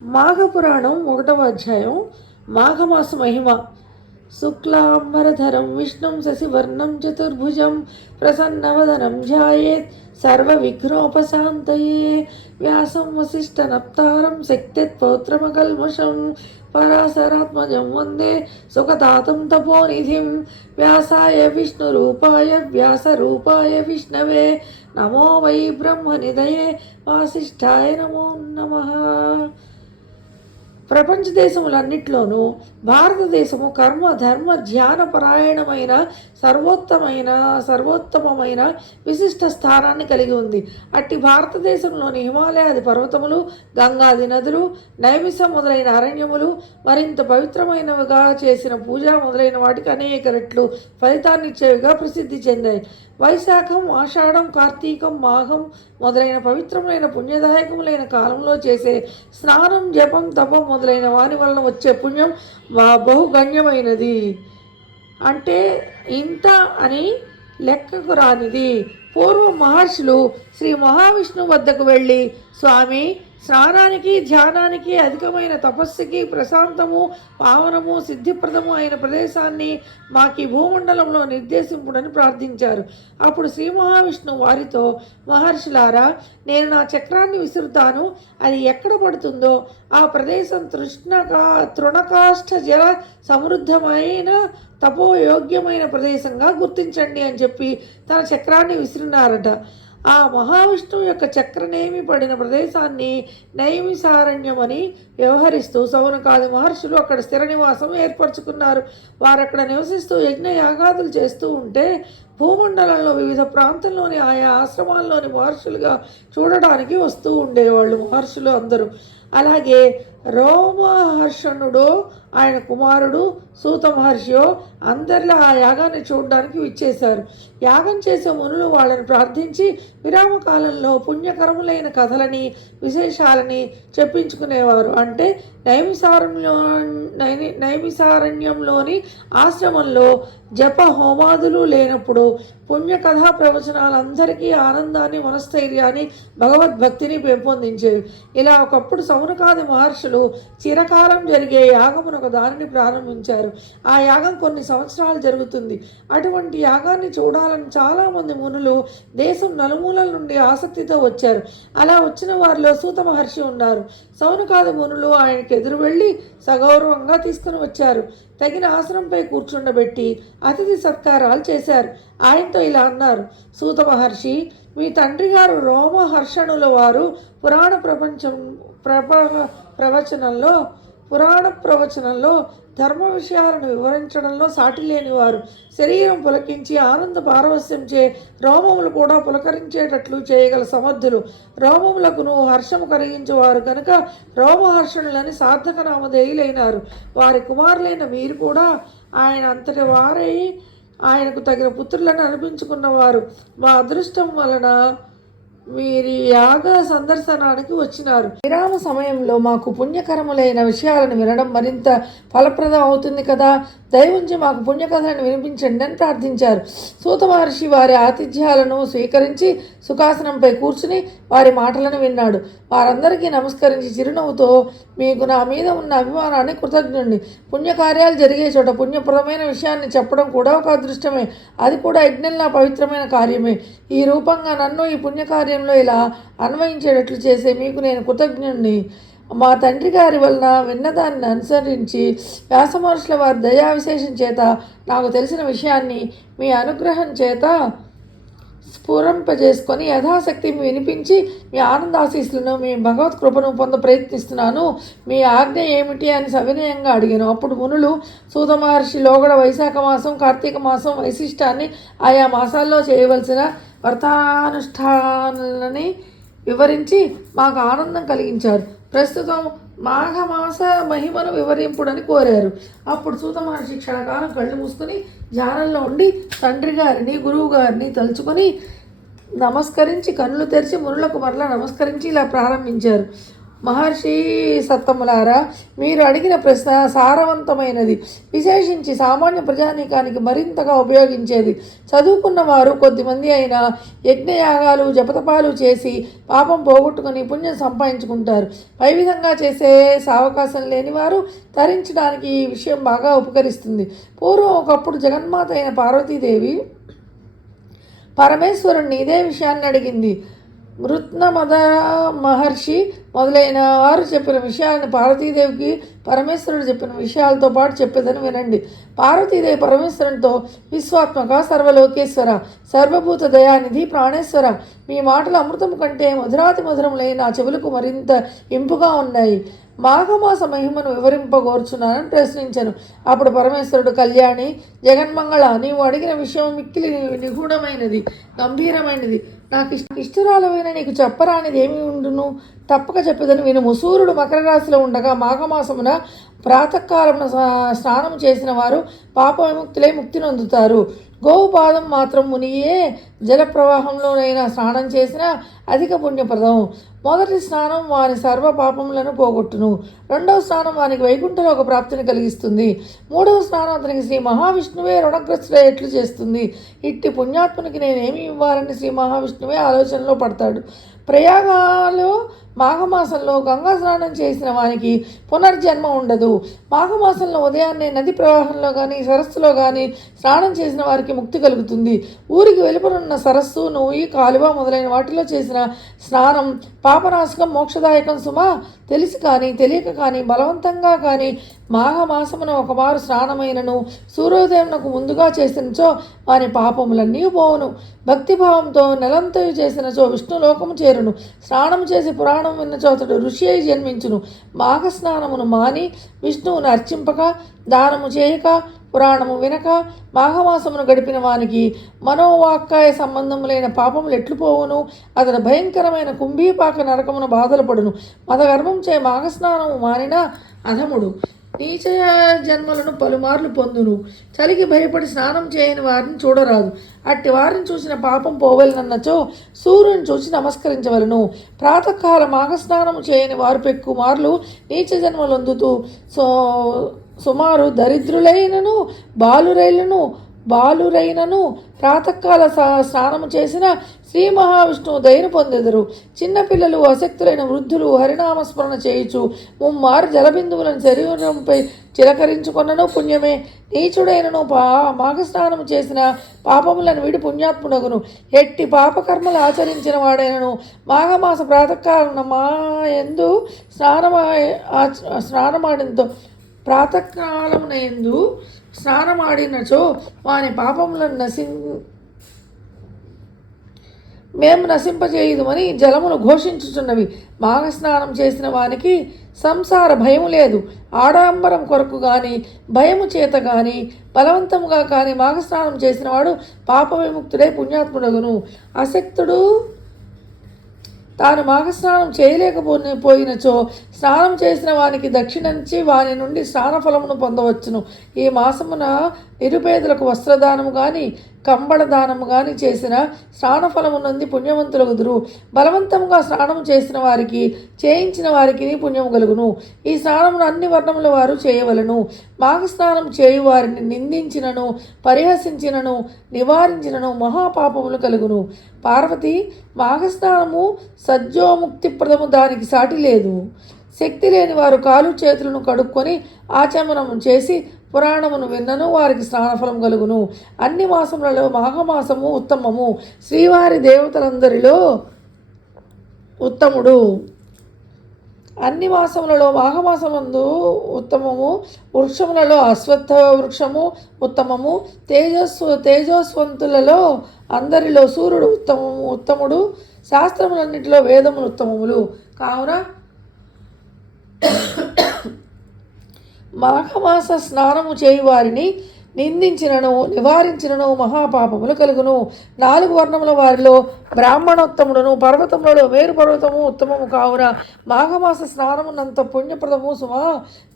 మాఘపురాణం 1వ అధ్యాయం. మాఘమాస మహిమ. శుక్లాంబరధరం విష్ణుం శశివర్ణం చతుర్భుజం ప్రసన్నవదనం ధ్యాయేత్ సర్వవిఘ్నోపశాంతయే. వ్యాసం వసిష్ఠనప్తారం శక్తిత్పౌత్రమకల్మషం పరాశరాత్మజం వందే సుఖదాతం తపోనిధిం. వ్యాసాయ విష్ణురూపాయ వ్యాసరూపాయ విష్ణవే నమో వై బ్రహ్మనిధయే వాసిష్ఠాయ నమో నమః. ప్రపంచ దేశములన్నిట్లోనూ భారతదేశము కర్మ ధర్మ ధ్యాన పరాయణమైన సర్వోత్తమమైన విశిష్ట స్థానాన్ని కలిగి ఉంది. అట్టి భారతదేశంలోని హిమాలయాది పర్వతములు, గంగాది నదులు, నైమిష మొదలైన అరణ్యములు మరింత పవిత్రమైనవిగా చేసిన పూజ మొదలైన వాటికి అనేక రెట్లు ఫలితాన్నిచ్చేవిగా ప్రసిద్ధి చెందాయి. వైశాఖం, ఆషాఢం, కార్తీకం, మాఘం మొదలైన పవిత్రములైన పుణ్యదాయకములైన కాలంలో చేసే స్నానం, జపం, తపం మొదలైన వాని వలన వచ్చే పుణ్యం బహుగణ్యమైనది. అంటే ఇంత అని లెక్కకు రానిది. పూర్వం మహర్షులు శ్రీ మహావిష్ణువు వద్దకు వెళ్ళి, స్వామి, స్నానానికి ధ్యానానికి అధికమైన తపస్సుకి ప్రశాంతము పావనము సిద్ధిప్రదము అయిన ప్రదేశాన్ని మాకు భూమండలంలో నిర్దేశింపుడని ప్రార్థించారు. అప్పుడు శ్రీ మహావిష్ణువు వారితో, మహర్షులారా, నేను నా చక్రాన్ని విసురుతాను. అది ఎక్కడ పడుతుందో ఆ ప్రదేశం తృణకాష్ఠ జల సమృద్ధమైన తపోయోగ్యమైన ప్రదేశంగా గుర్తించండి అని చెప్పి తన చక్రాన్ని విసిరినారట. ఆ మహావిష్ణువు యొక్క చక్రనేమి పడిన ప్రదేశాన్ని నైమిసారణ్యమని వ్యవహరిస్తూ సౌనకాది మహర్షులు అక్కడ స్థిర నివాసం ఏర్పరచుకున్నారు. వారు అక్కడ నివసిస్తూ యజ్ఞయాగాదులు చేస్తూ ఉంటే భూమండలంలో వివిధ ప్రాంతంలోని ఆయా ఆశ్రమాల్లోని మహర్షులుగా చూడడానికి వస్తూ ఉండేవాళ్ళు మహర్షులు అందరూ. అలాగే రోమహర్షణుడు ఆయన కుమారుడు సూత మహర్షియో అందరిలో ఆ యాగాన్ని చూడడానికి విచ్చేశారు. యాగం చేసే మునులు వాళ్ళని ప్రార్థించి విరామకాలంలో పుణ్యకరములైన కథలని విశేషాలని చెప్పించుకునేవారు. అంటే నైమిసారణ్యంలోని ఆశ్రమంలో జప హోమాదులు లేనప్పుడు పుణ్యకథా ప్రవచనాలందరికీ ఆనందాన్ని, మనస్థైర్యాన్ని, భగవద్భక్తిని పెంపొందించేవి. ఇలా ఒకప్పుడు సౌనకాది మహర్షులు చిరకాలం జరిగే యాగమునొక దానిని ప్రారంభించారు. ఆ యాగం కొన్ని సంవత్సరాలు జరుగుతుంది. అటువంటి యాగాన్ని చూడాలని చాలామంది మునులు దేశం నలుమూలల నుండి ఆసక్తితో వచ్చారు. అలా వచ్చిన వారిలో సూత మహర్షి ఉన్నారు. సౌనకాది మునులు ఆయనకు ఎదురు వెళ్ళి సగౌరవంగా తీసుకుని వచ్చారు. తగిన ఆసనంపై కూర్చుండబెట్టి అతిథి సత్కారాలు చేశారు. ఆయనతో ఇలా అన్నారు, సూత మహర్షి, మీ తండ్రి గారు రోమహర్షణుల వారు పురాణ ప్రవచనంలో ధర్మ విషయాలను వివరించడంలో సాటి లేనివారు. శరీరం పులకించి ఆనంద పారవస్యంచే రోమములు కూడా పులకరించేటట్లు చేయగల సమర్థులు. రోమములకును హర్షము కలిగించేవారు కనుక రోమహర్షణులని సార్థక నామధేయులైనారు. వారి కుమారులైన మీరు కూడా ఆయన అంతటి వారై ఆయనకు తగిన పుత్రులను అనిపించుకున్నవారు. మా అదృష్టం వలన మీరు యాగ సందర్శనానికి వచ్చినారు. విరామ సమయంలో మాకు పుణ్యకరములైన విషయాలను వినడం మరింత ఫలప్రదం అవుతుంది కదా. దయవుంచి మాకు పుణ్యకథలను వినిపించండి అని ప్రార్థించారు. సూత మహర్షి వారి ఆతిథ్యాలను స్వీకరించి సుఖాసనంపై కూర్చుని వారి మాటలను విన్నాడు. వారందరికీ నమస్కరించి చిరునవ్వుతో, మీకు నా మీద ఉన్న అభిమానాన్ని కృతజ్ఞుడిని. పుణ్యకార్యాలు జరిగే చోట పుణ్యప్రదమైన విషయాన్ని చెప్పడం కూడా ఒక అదృష్టమే. అది కూడా యజ్ఞంలా పవిత్రమైన కార్యమే. ఈ రూపంగా నన్ను ఈ పుణ్యకార్యంలో ఇలా అన్వయించేటట్లు చేసే మీకు నేను కృతజ్ఞుడిని. మా తండ్రి గారి వలన విన్నదాన్ని అనుసరించి వ్యాసమహర్షుల వారి దయా విశేషం చేత నాకు తెలిసిన విషయాన్ని మీ అనుగ్రహం చేత స్ఫురింపజేసుకొని యథాశక్తి వినిపించి మీ ఆనందాశీస్సులను, మీ భగవత్ కృపను ప్రయత్నిస్తున్నాను. మీ ఆజ్ఞ ఏమిటి అని సవినయంగా అడిగాను. అప్పుడు మునులు సూత మహర్షి లోగడ వైశాఖ మాసం, కార్తీక మాసం వైశిష్టాన్ని, ఆయా మాసాల్లో చేయవలసిన వ్రతానుష్ఠానాలని వివరించి మాకు ఆనందం కలిగించారు. ప్రస్తుతం మాఘమాస మహిమను వివరింపుడని కోరారు. అప్పుడు సూత మహర్షి క్షణకాలం కళ్ళు మూసుకుని ధ్యానంలో ఉండి తండ్రి గారిని, గురువు గారిని తలుచుకొని నమస్కరించి కన్నులు తెరిచి మునులకు మరలా నమస్కరించి ఇలా ప్రారంభించారు. మహర్షి సత్తములారా, మీరు అడిగిన ప్రశ్న సారవంతమైనది, విశేషించి సామాన్య ప్రజానీకానికి మరింతగా ఉపయోగించేది. చదువుకున్న వారు కొద్దిమంది అయినా యజ్ఞయాగాలు జపతపాలు చేసి పాపం పోగొట్టుకుని పుణ్యం సంపాదించుకుంటారు. పై విధంగా చేసే సావకాశం లేని వారు తరించడానికి ఈ విషయం బాగా ఉపకరిస్తుంది. పూర్వం ఒకప్పుడు జగన్మాత అయిన పార్వతీదేవి పరమేశ్వరుణ్ణి ఇదే విషయాన్ని అడిగింది. మృత్నమద మహర్షి మొదలైన వారు చెప్పిన విషయాలను పార్వతీదేవికి పరమేశ్వరుడు చెప్పిన విషయాలతో పాటు చెప్పేదని వినండి. పార్వతీదేవి పరమేశ్వరునితో, విశ్వాత్మక, సర్వలోకేశ్వర, సర్వభూత దయానిధి, ప్రాణేశ్వర, మీ మాటలు అమృతము కంటే మధురాతి మధురములైన నా చెవులకు మరింత ఇంపుగా ఉన్నాయి. మాఘమాస మహిమను వివరింపగోర్చున్నానని ప్రశ్నించాను. అప్పుడు పరమేశ్వరుడు, కళ్యాణి, జగన్మంగళ, నీవు అడిగిన విషయం మిక్కిలి నిగూఢమైనది, గంభీరమైనది. నాకు ఇష్టరాలమైన నీకు చెప్పరానిది ఏమి ఉండును? తప్పక చెప్పేదని వినుము. సూర్యుడు మకర రాశిలో ఉండగా మాఘమాసమున ప్రాతకాలమున స్నానం చేసిన వారు పాప విముక్తులై ముక్తి నొందుతారు. గోవు పాదం మాత్రం మునియే జల ప్రవాహంలోనైనా స్నానం చేసినా అధిక పుణ్యప్రదం. మొదటి స్నానం వారి సర్వ పాపములను పోగొట్టును. రెండవ స్నానం వానికి వైకుంఠలోక ప్రాప్తిని కలిగిస్తుంది. మూడవ స్నానం అతనికి శ్రీ మహావిష్ణువే రుణగ్రస్తుడయ్యేట్లు చేస్తుంది. ఇట్టి పుణ్యాత్మునికి నేనేమి ఇవ్వాలని శ్రీ మహావిష్ణువే ఆలోచనలో పడతాడు. ప్రయాగాలో మాఘమాసంలో గంగా స్నానం చేసిన వానికి పునర్జన్మ ఉండదు. మాఘమాసంలో ఉదయాన్నే నది ప్రవాహంలో కానీ సరస్సులో కానీ స్నానం చేసిన వారికి ముక్తి కలుగుతుంది. ఊరికి వెలుపనున్న సరస్సు, నూయి, కాలువ మొదలైన వాటిలో చేసిన స్నానం పాపనాశకం, మోక్షదాయకం సుమా. తెలిసి కానీ తెలియక కానీ బలవంతంగా కానీ మాఘమాసమున ఒకమారు స్నానమైనను సూర్యోదయంకు ముందుగా చేసినచో వారి పాపములన్నీ పోవును. భక్తిభావంతో నెలంతో చేసినచో విష్ణులోకము చేరును. స్నానము చేసి పురాణం విన్న చోతడు ఋషి అయి జన్మించును. మాఘ స్నానమును మాని విష్ణువును అర్చింపక, దానము చేయక, పురాణము వినక మాఘమాసమును గడిపిన వానికి మనోవాక్కాయ సంబంధములైన పాపములు ఎట్లు పోవును? అతడు భయంకరమైన కుంభీపాక నరకమున బాధలు పడును. మదగర్భం చే మాఘస్నానము మానిన అధముడు నీచ జన్మలను పలుమార్లు పొందును. చలికి భయపడి స్నానం చేయని వారిని చూడరాదు. అట్టి వారిని చూసిన పాపం పోవలనన్నచో సూర్యుని చూసి నమస్కరించవలను. ప్రాతకాల మాఘస్నానము చేయని వారు పెక్కు మార్లు నీచ జన్మలొందుతూ సుమారు దరిద్రులైనను బాలురైనను ప్రాతకాల స్నానము చేసిన శ్రీ మహావిష్ణువు దయను పొందెదరు. చిన్నపిల్లలు, అశక్తులైన వృద్ధులు హరినామస్మరణ చేయుచు ముమ్మారు జలబిందువులను శరీరంపై చిలకరించుకొనను పుణ్యమే. నీచుడైనను మాఘస్నానము చేసిన పాపములను వీడి పుణ్యాత్ముడగును. ఎట్టి పాపకర్మలు ఆచరించిన వాడైనను మాఘమాస ప్రాతకాలన మా యందు స్నానమాడినతో ప్రాతకాలమునందు స్నానమాడినచో వాని పాపములను మేము నశింపజేయుదుమని జలములు ఘోషించుచున్నవి. మాఘస్నానం చేసిన వానికి సంసార భయము లేదు. ఆడంబరం కొరకు కానీ భయము చేత కానీ బలవంతముగా కానీ మాఘస్నానం చేసిన వాడు పాప విముక్తుడై పుణ్యాత్ముడగును. అశక్తుడు తాను మాఘస్నానం చేయలేకపోయినచో స్నానం చేసిన వానికి దక్షిణించి వాని నుండి స్నానఫలమును పొందవచ్చును. ఈ మాసమున నిరుపేదలకు వస్త్రదానము కానీ కంబళ దానము కానీ చేసిన స్నానఫలము నుండి పుణ్యవంతులగుదురు. బలవంతముగా స్నానము చేసిన వారికి చేయించిన వారికి పుణ్యము కలుగును. ఈ స్నానమును అన్ని వర్ణముల వారు చేయవలను. మాఘస్నానం చేయు వారిని నిందించినను పరిహసించినను నివారించినను మహాపాపములు కలుగును. పార్వతి, మాఘస్నానము సజ్జోముక్తిప్రదము, దానికి సాటి లేదు. శక్తి లేని వారు కాలు చేతులను కడుక్కొని ఆచమనము చేసి పురాణమును విన్నను వారికి స్నానఫలం కలుగును. అన్ని మాసములలో మాఘమాసము ఉత్తమము. శ్రీవారి దేవతలందరిలో ఉత్తముడు. అన్ని మాసములలో మాఘమాసమందు ఉత్తమము. వృక్షములలో అశ్వత్థ వృక్షము ఉత్తమము. తేజస్వంతులలో అందరిలో సూర్యుడు ఉత్తముడు. శాస్త్రములన్నింటిలో వేదములు ఉత్తమములు. కావున మాఘమాస స్నానము చేయువారిని నిందించినను నివారించినను మహాపాపములు కలుగును. 4 వర్ణముల వారిలో బ్రాహ్మణోత్తముడును పర్వతములలో మేరు పర్వతము ఉత్తమము కావున మాఘమాస స్నానమునంత పుణ్యప్రదము సుమా.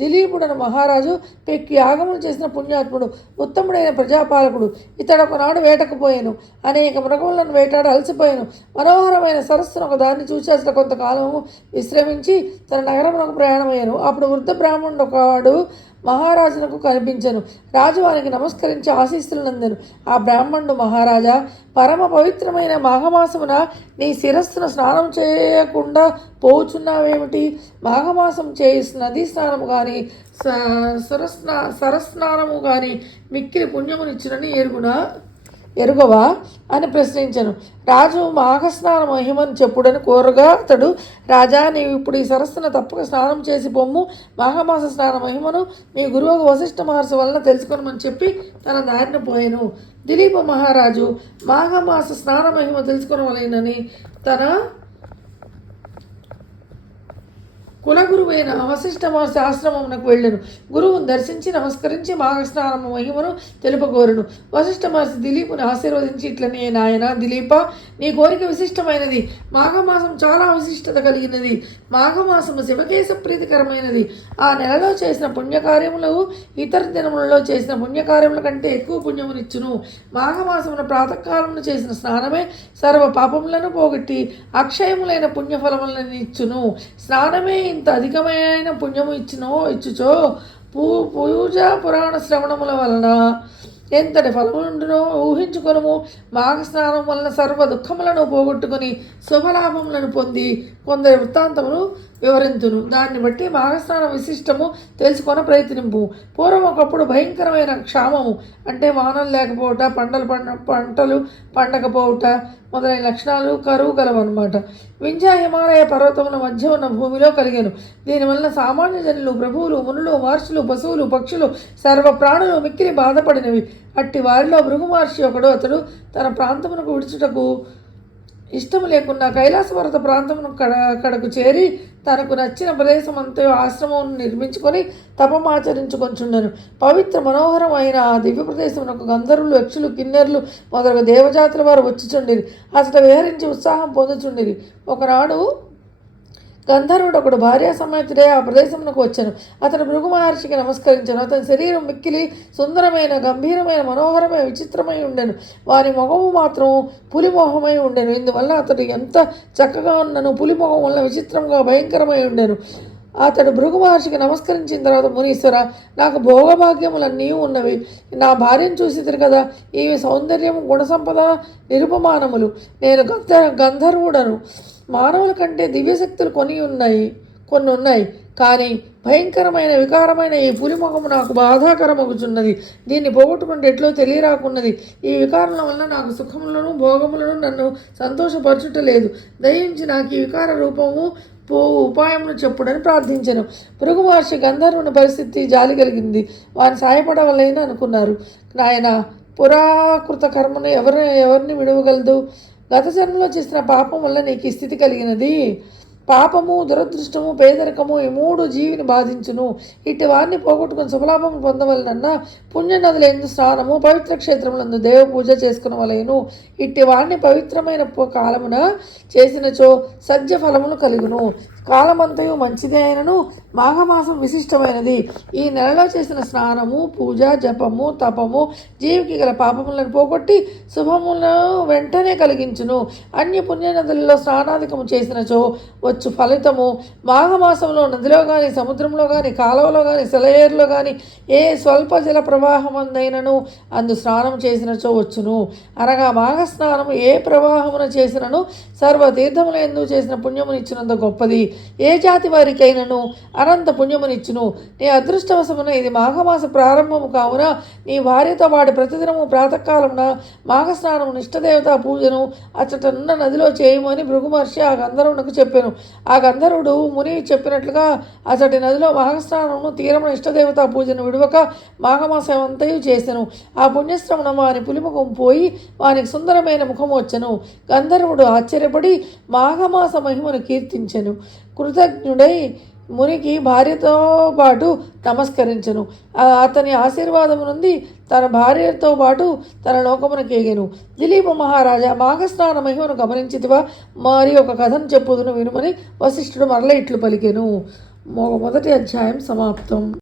దిలీపుడను మహారాజు పెక్కి యాగములు చేసిన పుణ్యాత్ముడు, ఉత్తముడైన ప్రజాపాలకుడు. ఇతడు ఒకనాడు వేటకుపోయాను, అనేక మృగములను వేటాడ అలసిపోయాను. మనోహరమైన సరస్సును ఒక దాన్ని చూసి అసలు కొంతకాలము విశ్రమించి తన నగరమునకు ప్రయాణమయ్యాను. అప్పుడు వృద్ధ బ్రాహ్మణుడు ఒకడు మహారాజునకు కనిపించను. రాజు వారికి నమస్కరించి ఆశీస్సులు నందెను. ఆ బ్రాహ్మణుడు, మహారాజా, పరమ పవిత్రమైన మాఘమాసమున నీ శిరస్సును స్నానం చేయకుండా పోచున్నావేమిటి? మాఘమాసం చేయి నదీ స్నానము కానీ సరస్నానము కానీ మిక్కిలి పుణ్యమునిచ్చునని ఎరుగవా అని ప్రశ్నించను. రాజు మాఘస్నాన మహిమను చెప్పుడని కోరగా అతడు, రాజా, నీవు ఇప్పుడు ఈ సరస్సును తప్పక స్నానం చేసి పొమ్ము. మాఘమాస స్నాన మహిమను మీ గురువు వశిష్ఠ మహర్షి వలన తెలుసుకోనమని చెప్పి తన దారిన పోయాను. దిలీప మహారాజు మాఘమాస స్నాన మహిమ తెలుసుకొనవలెనని తన కులగురువైన వశిష్ఠ మహర్షి ఆశ్రమమునకు వెళ్ళెను. గురువును దర్శించి నమస్కరించి మాఘస్నానము మహిమను తెలుపగోరును. వశిష్ఠ మహర్షి దిలీపుని ఆశీర్వదించి ఇట్లనే, నాయన దిలీప, నీ కోరిక విశిష్టమైనది. మాఘమాసం చాలా విశిష్టత కలిగినది. మాఘమాసము శివకేశ ప్రీతికరమైనది. ఆ నెలలో చేసిన పుణ్యకార్యములు ఇతర దినములలో చేసిన పుణ్యకార్యముల కంటే ఎక్కువ పుణ్యమునిచ్చును. మాఘమాసమున ప్రాతకాలమును చేసిన స్నానమే సర్వ పాపములను పోగొట్టి అక్షయములైన పుణ్యఫలములను ఇచ్చును. స్నానమే ఇంత అధికమైన పుణ్యము ఇచ్చుచో పూజ పురాణ శ్రవణముల వలన ఎంతటి ఫలముండునో ఊహించుకొనుము. మాఘస్నానం వలన సర్వ దుఃఖములను పోగొట్టుకొని శుభలాభములను పొంది కొందరి వృత్తాంతమును వివరింతును. దాన్ని బట్టి మాఘస్నానం విశిష్టము తెలుసుకొని ప్రయత్నింపు. పూర్వం ఒకప్పుడు భయంకరమైన క్షామము, అంటే వానలు లేకపోవట, పంటలు పండకపోవట మొదలైన లక్షణాలు కరువు గలవన్నమాట. వింధ్య హిమాలయ పర్వతముల మధ్య ఉన్న భూమిలో కలిగాను. దీనివల్ల సామాన్య జనులు, ప్రభువులు, మునులు, మహర్షులు, పశువులు, పక్షులు, సర్వ ప్రాణులు మిక్కిలి బాధపడినవి. అట్టి వారిలో భృగు మహర్షి ఒకడు. అతడు తన ప్రాంతమునకు విడుచుటకు ఇష్టము లేకుండా కైలాసపర్వత ప్రాంతమును కడకు చేరి తనకు నచ్చిన ప్రదేశమంతా ఆశ్రమం నిర్మించుకొని తపమాచరించుకొంచుండెను. పవిత్ర మనోహరమైన ఆ దివ్య ప్రదేశమునకు గంధర్వులు, యక్షులు, కిన్నెర్లు మొదలగు దేవజాతుల వారు వచ్చిచుండిరి. అతడు విహరించి ఉత్సాహం పొందుచుండిరి. ఒకనాడు గంధర్వుడు ఒకడు భార్యా సమేతుడే ఆ ప్రదేశమునకు వచ్చాను. అతను భృగు మహర్షికి నమస్కరించాను. అతని శరీరం మిక్కిలి సుందరమైన, గంభీరమైన, మనోహరమైన, విచిత్రమై ఉండెను. వారి మొహము మాత్రం పులిమోహమై ఉండెను. ఇందువల్ల అతడు ఎంత చక్కగా ఉన్నను పులి మొహం వల్ల విచిత్రంగా భయంకరమై ఉండెను. అతడు భృగు మహర్షికి నమస్కరించిన తర్వాత, మునీశ్వర, నాకు భోగభాగ్యములన్నీ ఉన్నవి. నా భార్యను చూసిద్దరు కదా, ఈమె సౌందర్యము, గుణసంపద నిరుపమానములు. నేను గంధర్వుడను. మానవుల కంటే దివ్యశక్తులు కొన్ని ఉన్నాయి. కానీ భయంకరమైన వికారమైన ఈ పులిముఖము నాకు బాధాకరమగుచున్నది. దీన్ని పోగొట్టుకుంటే ఎట్లో తెలియరాకున్నది. ఈ వికారముల వల్ల నాకు సుఖములను భోగములను నన్ను సంతోషపరచుటలేదు. దయించి నాకు ఈ వికార రూపము ఉపాయమును చెప్పుడని ప్రార్థించాను. భృగు మహర్షి గంధర్వుని పరిస్థితి జాలి కలిగింది. వారిని సాయపడవలేని అనుకున్నారు. నాయన, పురాకృత కర్మను ఎవరిని విడవగలదు? గత జన్మలో చేసిన పాపం వల్ల నీకు ఈ స్థితి కలిగినది. పాపము, దురదృష్టము, పేదరికము ఈ 3 జీవిని బాధించును. ఇట్టి వారిని పోగొట్టుకుని శుభలాభము పొందవలనన్నా పుణ్యనదుల ఎందు స్నానము, పవిత్ర క్షేత్రములందు దేవ పూజ చేసుకునవలేను. ఇట్టి వారిని పవిత్రమైన కాలమున చేసినచో సజ్జ ఫలములు కలుగును. కాలమంతయు మంచిదే అయినను మాఘమాసం విశిష్టమైనది. ఈ నెలలో చేసిన స్నానము, పూజ, జపము, తపము జీవికి గల పాపములను పోగొట్టి శుభములను వెంటనే కలిగించును. అన్య పుణ్యనదులలో స్నానాధికము చేసినచో వచ్చు ఫలితము మాఘమాసంలో నదిలో కానీ, సముద్రంలో కానీ, కాలువలో కానీ, సెలయేరులో కానీ ఏ స్వల్ప జల ప్రవాహమందైనను అందు స్నానం చేసినచో వచ్చును. అనగా మాఘ స్నానము ఏ ప్రవాహమున చేసినను సర్వతీర్థముల ఎందు చేసిన పుణ్యమునిచ్చినంత గొప్పది. ఏ జాతి వారికైనను అనంత పుణ్యమునిచ్చును. నీ అదృష్టవశమున ఇది మాఘమాస ప్రారంభము కావున నీ భార్యతో వాడి ప్రతిదినము ప్రాతకాలమున మాఘస్నానము నిష్టదేవతా పూజను అచ్చటనున్న నదిలో చేయమని భృగు మహర్షి ఆ గంధర్వునకు చెప్పాను. ఆ గంధర్వుడు ముని చెప్పినట్లుగా అచ్చటి నదిలో మాఘస్నానమును తీరమున ఇష్టదేవతా పూజను విడువక మాఘమాసం అంతయు చేసెను. ఆ పుణ్యశ్రవణం వాని పులిముఖం పోయి వానికి సుందరమైన ముఖము వచ్చెను. గంధర్వుడు ఆశ్చర్యపడి మాఘమాస మహిమను కీర్తించెను. కృతజ్ఞుడై మునికి భార్యతో పాటు నమస్కరించెను. అతని ఆశీర్వాదము నుండి తన భార్యతో పాటు తన లోకమునకేగెను. దిలీప మహారాజా, మాఘస్నాన మహిమను గమనించితివా? మరి ఒక కథను చెప్పుదును వినుమని వశిష్ఠుడు మరల ఇట్లు పలికెను. మొదటి అధ్యాయం సమాప్తం.